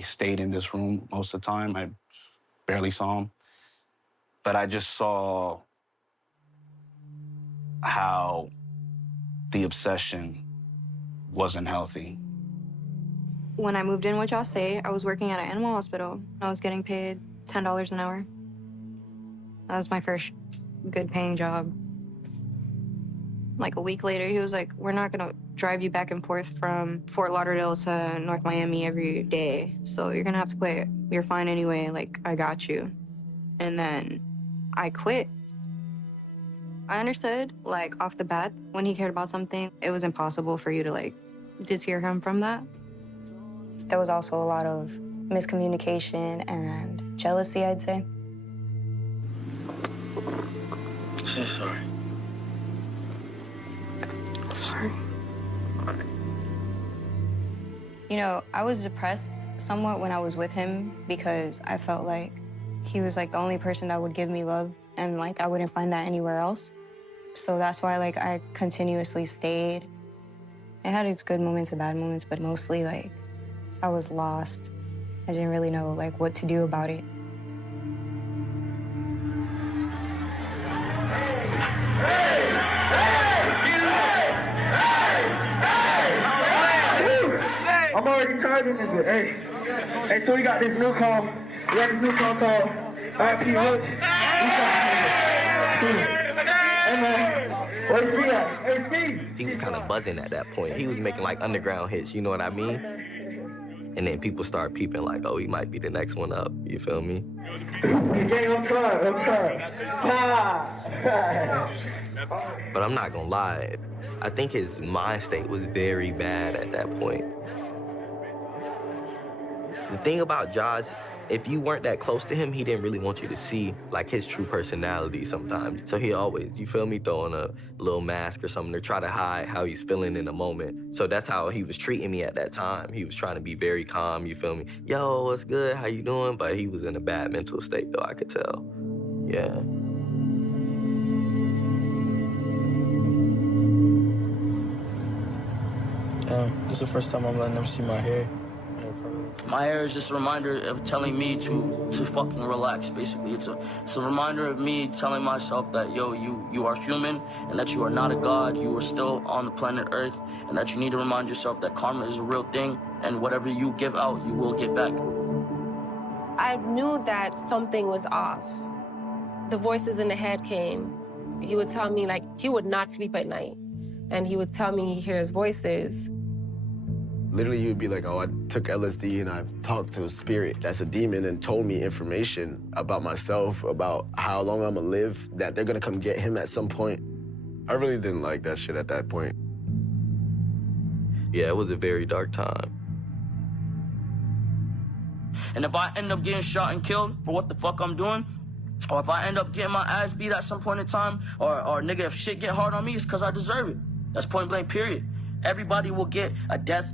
They stayed in this room most of the time. I barely saw them. But I just saw how the obsession wasn't healthy. When I moved in with Jahseh, I was working at an animal hospital. I was getting paid $10 an hour. That was my first good paying job. Like a week later, he was like, we're not gonna drive you back and forth from Fort Lauderdale to North Miami every day. So you're gonna have to quit. You're fine anyway, like, I got you. And then I quit. I understood, like, off the bat, when he cared about something, it was impossible for you to, like, dishear him from that. There was also a lot of miscommunication and jealousy, I'd say. Sorry. Sorry. You know, I was depressed somewhat when I was with him because I felt like he was, like, the only person that would give me love, and, like, I wouldn't find that anywhere else. So that's why, like, I continuously stayed. It had its good moments and bad moments, but mostly, like, I was lost. I didn't really know, like, what to do about it. I'm already tired of this. Hey, so we got this new call. We got this new call called RP Roach. Hey, man. Where's Steve at? Hey, Steve. He was kind of buzzing at that point. He was making, like, underground hits, you know what I mean? And then people start peeping like, oh, he might be the next one up, you feel me? Gang, I'm tired. But I'm not gonna lie, I think his mind state was very bad at that point. The thing about Jahs, if you weren't that close to him, he didn't really want you to see, like, his true personality sometimes. So he always, you feel me, throwing a little mask or something to try to hide how he's feeling in the moment. So that's how he was treating me at that time. He was trying to be very calm, you feel me? Yo, what's good? How you doing? But he was in a bad mental state, though, I could tell. Yeah. This is the first time I'm letting them see my hair. My hair is just a reminder of telling me to fucking relax, basically. It's a reminder of me telling myself that, yo, you are human, and that you are not a god, you are still on the planet Earth, and that you need to remind yourself that karma is a real thing, and whatever you give out, you will get back. I knew that something was off. The voices in the head came. He would tell me, like, he would not sleep at night, and he would tell me he hears voices. Literally, he would be like, oh, I took LSD and I've talked to a spirit that's a demon and told me information about myself, about how long I'm gonna live, that they're gonna come get him at some point. I really didn't like that shit at that point. Yeah, it was a very dark time. And if I end up getting shot and killed for what the fuck I'm doing, or if I end up getting my ass beat at some point in time, or nigga, if shit get hard on me, it's because I deserve it. That's point blank, period. Everybody will get a death.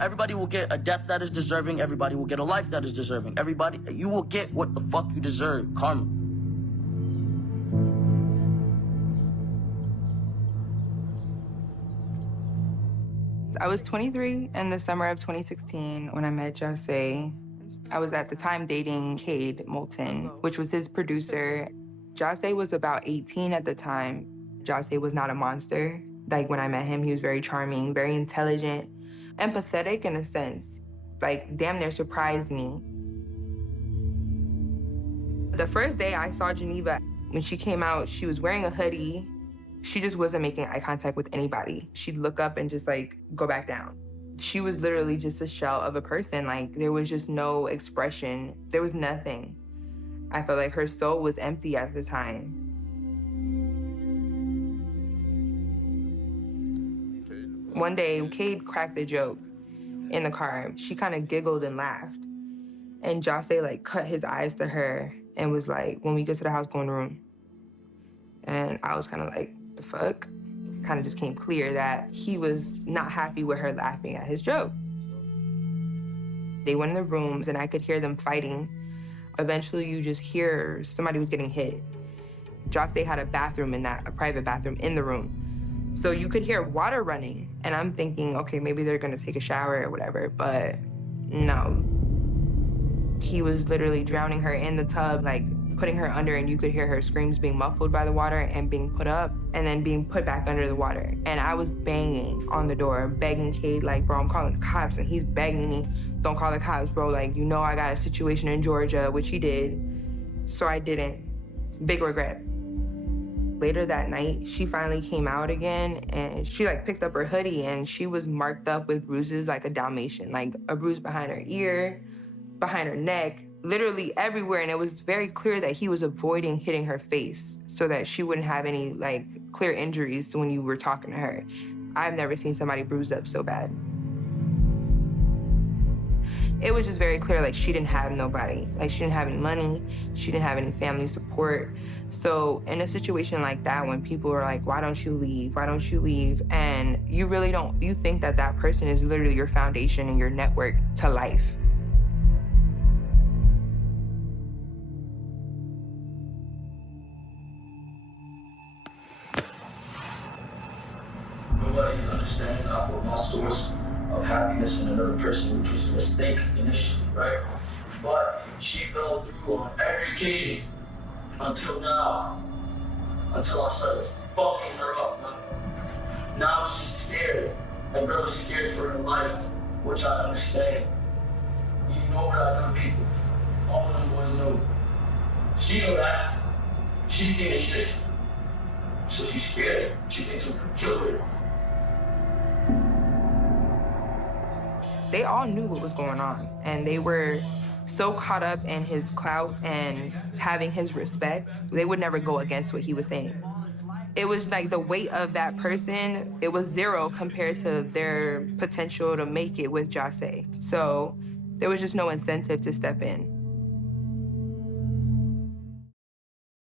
Everybody will get a death that is deserving. Everybody will get a life that is deserving. Everybody, you will get what the fuck you deserve. Karma. I was 23 in the summer of 2016 when I met Jahseh. I was at the time dating Cade Moulton, which was his producer. Jahseh was about 18 at the time. Jahseh was not a monster. Like, when I met him, he was very charming, very intelligent, empathetic in a sense. Like, damn near surprised me. The first day I saw Geneva, when she came out, she was wearing a hoodie. She just wasn't making eye contact with anybody. She'd look up and just, like, go back down. She was literally just a shell of a person. Like, there was just no expression. There was nothing. I felt like her soul was empty at the time. One day, Cade cracked a joke in the car. She kind of giggled and laughed. And Jahseh, like, cut his eyes to her and was like, when we get to the house, go in the room. And I was kind of like, the fuck? Kind of just came clear that he was not happy with her laughing at his joke. They went in the rooms and I could hear them fighting. Eventually, you just hear somebody was getting hit. Jahseh had a bathroom a private bathroom in the room. So you could hear water running, and I'm thinking, okay, maybe they're gonna take a shower or whatever, but no. He was literally drowning her in the tub, like putting her under, and you could hear her screams being muffled by the water and being put up and then being put back under the water. And I was banging on the door, begging Cade, like, bro, I'm calling the cops. And he's begging me, don't call the cops, bro. Like, you know I got a situation in Georgia, which he did. So I didn't. Big regret. Later that night, she finally came out again, and she like picked up her hoodie, and she was marked up with bruises like a Dalmatian, like a bruise behind her ear, behind her neck, literally everywhere. And it was very clear that he was avoiding hitting her face so that she wouldn't have any like clear injuries when you were talking to her. I've never seen somebody bruised up so bad. It was just very clear, like, she didn't have nobody. Like, she didn't have any money. She didn't have any family support. So in a situation like that, when people are like, why don't you leave? Why don't you leave? And you really don't, you think that that person is literally your foundation and your network to life. Nobody's understanding I put my source of happiness in another person, which was a mistake initially, right? But she fell through on every occasion until now, until I started fucking her up, man. Now she's scared, and really scared for her life, which I understand. You know what I know, people. All of them boys know. She know that. She's seen the shit. So she's scared. She thinks I'm gonna kill her. They all knew what was going on, and they were so caught up in his clout and having his respect, they would never go against what he was saying. It was like the weight of that person, it was zero compared to their potential to make it with Jahseh. So there was just no incentive to step in.